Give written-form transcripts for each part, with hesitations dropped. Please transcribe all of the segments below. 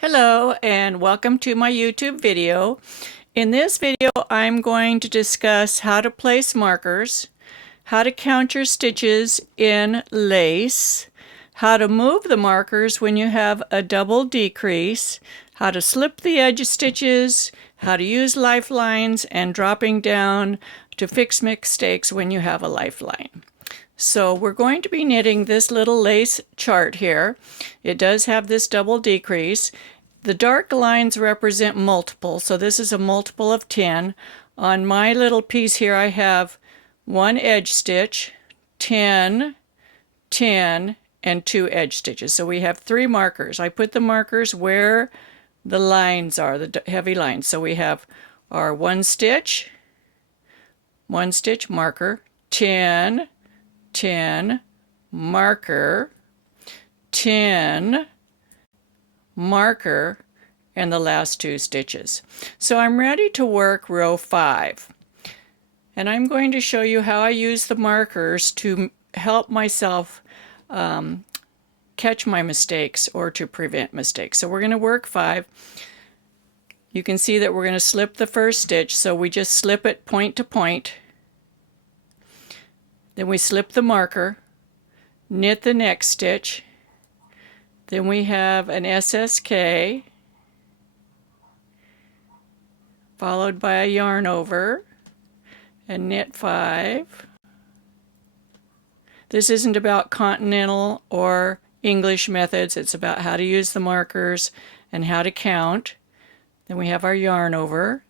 Hello and welcome to my YouTube video. In this video I'm going to discuss how to place markers, how to count your stitches in lace, how to move the markers when you have a double decrease, how to slip the edge stitches, how to use lifelines, and dropping down to fix mistakes when you have a lifeline. So we're going to be knitting this little lace chart here. It does have this double decrease. The dark lines represent multiple, so this is a multiple of 10. On my little piece here I have one edge stitch, 10, 10, and 2 edge stitches. So we have 3 markers. I put the markers where the lines are, the heavy lines. So we have our one stitch marker, 10, 10, marker, 10, marker, and the last 2 stitches. So I'm ready to work row 5. And I'm going to show you how I use the markers to help myself catch my mistakes or to prevent mistakes. So we're going to work 5. You can see that we're going to slip the first stitch, so we just slip it point to point. Then we slip the marker, knit the next stitch. Then we have an SSK, followed by a yarn over, and knit 5. This isn't about continental or English methods, it's about how to use the markers and how to count. Then we have our yarn over,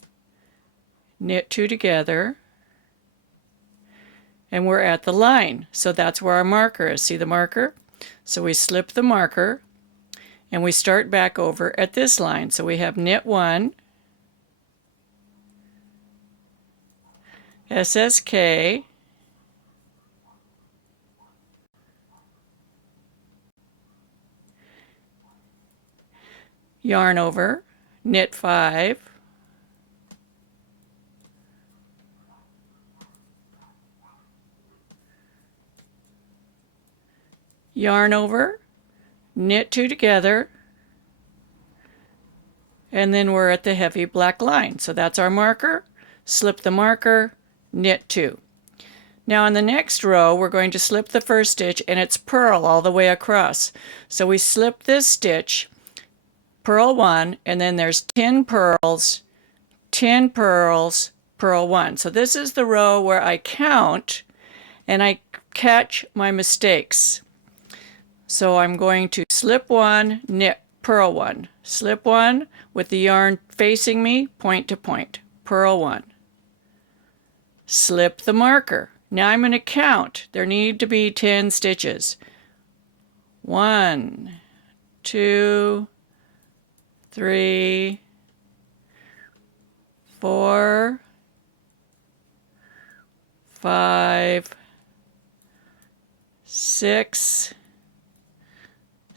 knit 2 together, and we're at the line. So that's where our marker is. See the marker? So we slip the marker, and we start back over at this line. So we have knit 1, SSK, yarn over, knit 5, yarn over, knit 2 together, and then we're at the heavy black line. So that's our marker, slip the marker, knit 2. Now in the next row we're going to slip the first stitch, and it's purl all the way across. So we slip this stitch, purl 1, and then there's 10 pearls, 10 pearls, purl 1. So this is the row where I count and I catch my mistakes. So I'm going to slip 1, knit, purl 1, slip 1 with the yarn facing me point to point, purl 1, slip the marker. Now I'm going to count. There need to be 10 stitches. 1, 2, 3, 4, 5, 6,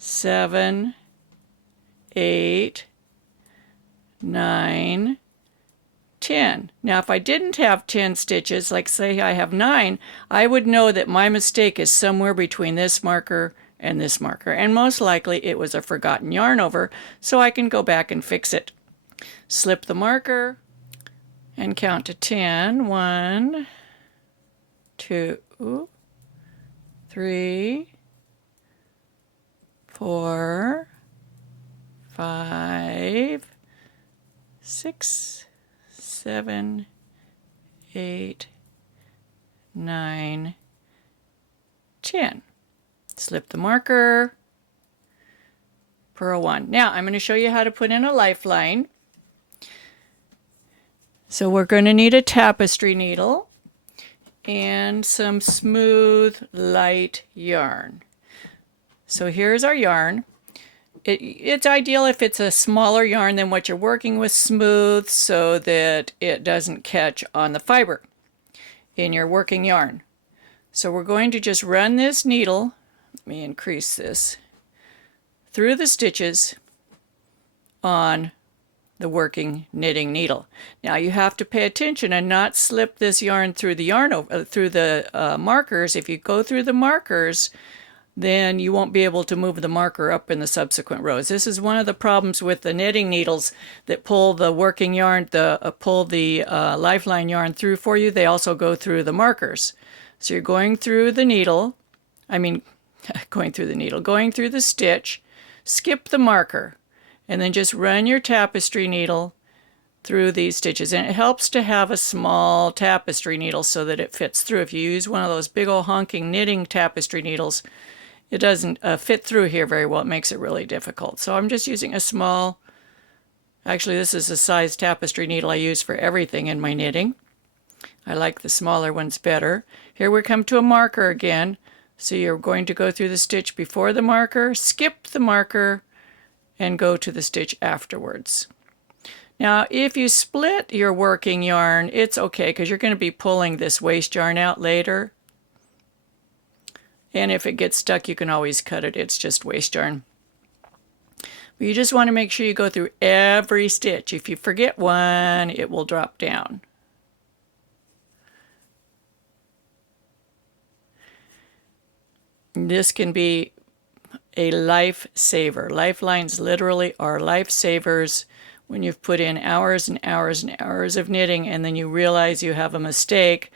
7, 8, 9, 10. Now if I didn't have 10 stitches, like say I have 9, I would know that my mistake is somewhere between this marker and this marker, and most likely it was a forgotten yarn over, so I can go back and fix it. Slip the marker and count to 10. 1, 2, 3, 4, 5, 6, 7, 8, 9, 10. Slip the marker, purl 1. Now I'm going to show you how to put in a lifeline. So we're going to need a tapestry needle and some smooth light yarn. So here's our yarn. It's ideal if it's a smaller yarn than what you're working with, smooth, so that it doesn't catch on the fiber in your working yarn. So we're going to just run this needle, let me increase this, through the stitches on the working knitting needle. Now you have to pay attention and not slip this yarn through the markers. If you go through the markers, then you won't be able to move the marker up in the subsequent rows. This is one of the problems with the knitting needles that pull the working yarn, pull the Lifeline yarn through for you. They also go through the markers. So you're going through the needle, going through the stitch, skip the marker, and then just run your tapestry needle through these stitches. And it helps to have a small tapestry needle so that it fits through. If you use one of those big old honking knitting tapestry needles, it doesn't fit through here very well. It makes it really difficult. So I'm just using a small, actually this is a size tapestry needle I use for everything in my knitting. I like the smaller ones better. Here we come to a marker again. So you're going to go through the stitch before the marker, skip the marker, and go to the stitch afterwards. Now, if you split your working yarn, it's okay because you're going to be pulling this waste yarn out later. And if it gets stuck, you can always cut it. It's just waste yarn. But you just want to make sure you go through every stitch. If you forget one, it will drop down. This can be a lifesaver. Lifelines literally are lifesavers when you've put in hours and hours and hours of knitting and then you realize you have a mistake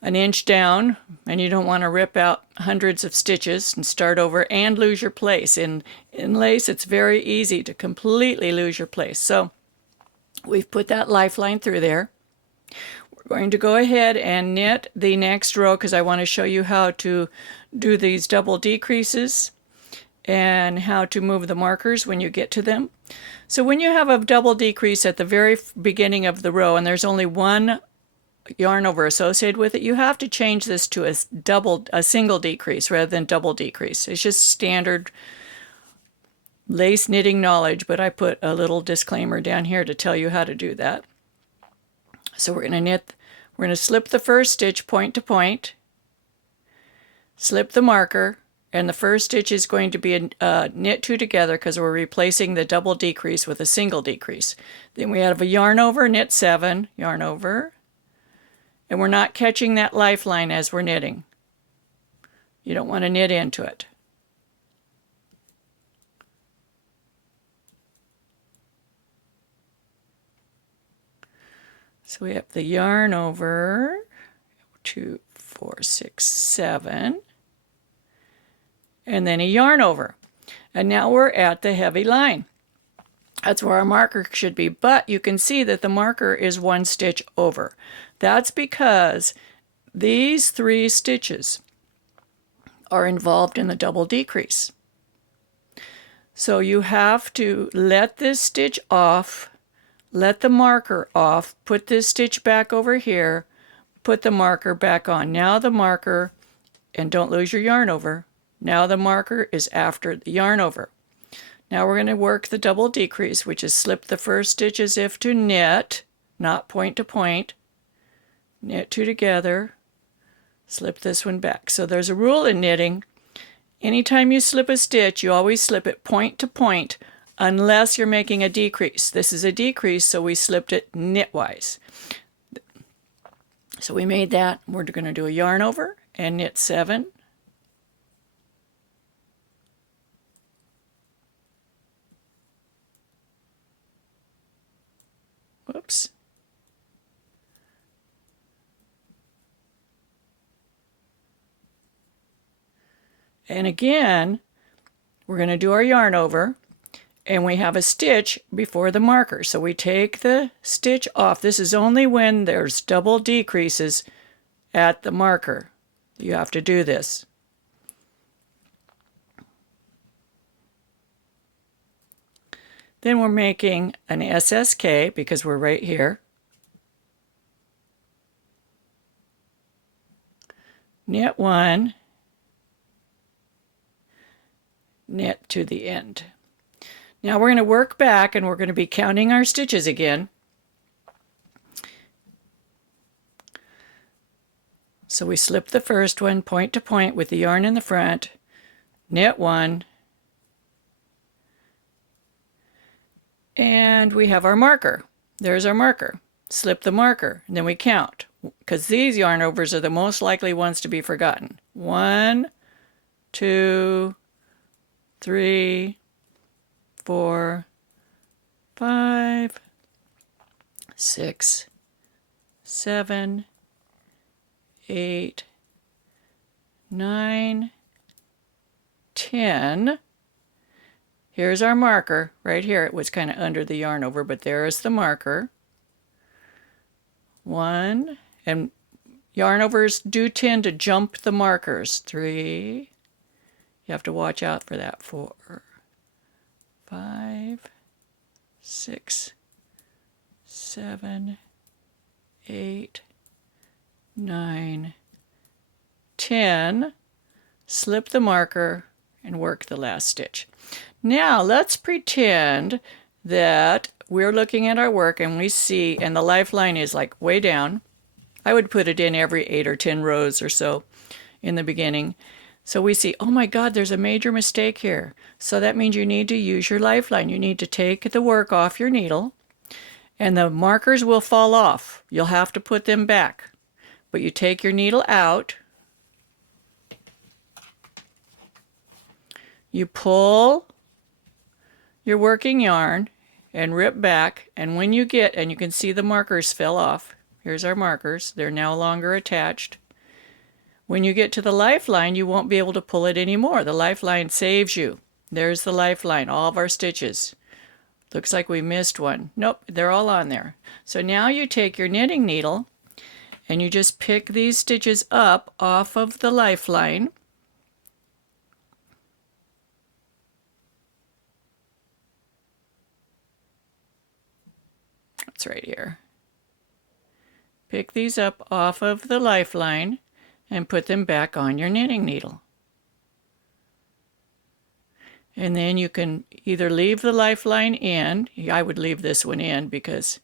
an inch down and you don't want to rip out hundreds of stitches and start over and lose your place. In lace, it's very easy to completely lose your place. So we've put that lifeline through there. We're going to go ahead and knit the next row because I want to show you how to do these double decreases and how to move the markers when you get to them. So when you have a double decrease at the very beginning of the row and there's only one yarn over associated with it, you have to change this to a single decrease rather than double decrease. It's just standard lace knitting knowledge, but I put a little disclaimer down here to tell you how to do that. So we're going to slip the first stitch point to point, slip the marker, and the first stitch is going to be knit two together because we're replacing the double decrease with a single decrease. Then we have a yarn over, knit 7, yarn over, and we're not catching that lifeline as we're knitting. You don't want to knit into it. So we have the yarn over, 2, 4, 6, 7, and then a yarn over. And now we're at the heavy line. That's where our marker should be, but you can see that the marker is 1 stitch over. That's because these 3 stitches are involved in the double decrease. So you have to let this stitch off, let the marker off, put this stitch back over here, put the marker back on. Now the marker, and don't lose your yarn over, now the marker is after the yarn over. Now we're going to work the double decrease, which is slip the first stitch as if to knit, not point to point, knit 2 together, slip this one back. So there's a rule in knitting. Anytime you slip a stitch, you always slip it point to point unless you're making a decrease. This is a decrease, so we slipped it knitwise. So we made that. We're going to do a yarn over and knit 7. Whoops. And again, we're going to do our yarn over, and we have a stitch before the marker. So we take the stitch off. This is only when there's double decreases at the marker. You have to do this. Then we're making an SSK because we're right here. Knit 1, knit to the end. Now we're going to work back and we're going to be counting our stitches again. So we slip the first one point to point with the yarn in the front, knit 1, and we have our marker. There's our marker. Slip the marker, and then we count, because these yarn overs are the most likely ones to be forgotten. 1, 2, 3, 4, 5, 6, 7, 8, 9, 10. Here's our marker right here. It was kind of under the yarn over, but there is the marker. 1, and yarn overs do tend to jump the markers. 3, you have to watch out for that. 4, 5, 6, 7, 8, 9, 10. Slip the marker and work the last stitch. Now let's pretend that we're looking at our work and we see, and the lifeline is like way down. I would put it in every 8 or 10 rows or so in the beginning. So we see, oh my God, there's a major mistake here. So that means you need to use your lifeline. You need to take the work off your needle and the markers will fall off. You'll have to put them back. But you take your needle out, you pull your working yarn and rip back, and when you get, and you can see the markers fell off. Here's our markers. They're no longer attached. When you get to the lifeline, you won't be able to pull it anymore. The lifeline saves you. There's the lifeline, all of our stitches. Looks like we missed one. Nope, they're all on there. So now you take your knitting needle and you just pick these stitches up off of the lifeline. It's right here. Pick these up off of the lifeline and put them back on your knitting needle. And then you can either leave the lifeline in, I would leave this one in because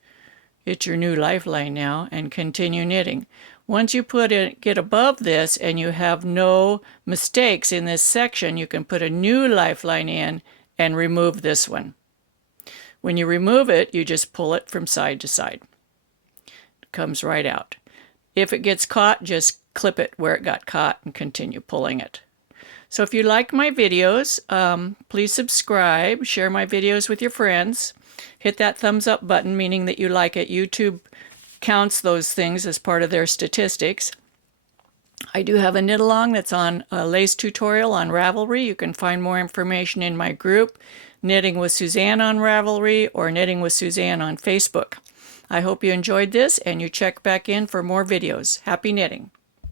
it's your new lifeline now, and continue knitting. Once you get above this and you have no mistakes in this section, you can put a new lifeline in and remove this one. When you remove it, you just pull it from side to side. It comes right out. If it gets caught, just clip it where it got caught and continue pulling it. So if you like my videos, please subscribe, share my videos with your friends. Hit that thumbs up button, meaning that you like it. YouTube counts those things as part of their statistics. I do have a knit along that's on a lace tutorial on Ravelry. You can find more information in my group, Knitting with Suzanne on Ravelry or Knitting with Suzanne on Facebook. I hope you enjoyed this and you check back in for more videos. Happy knitting!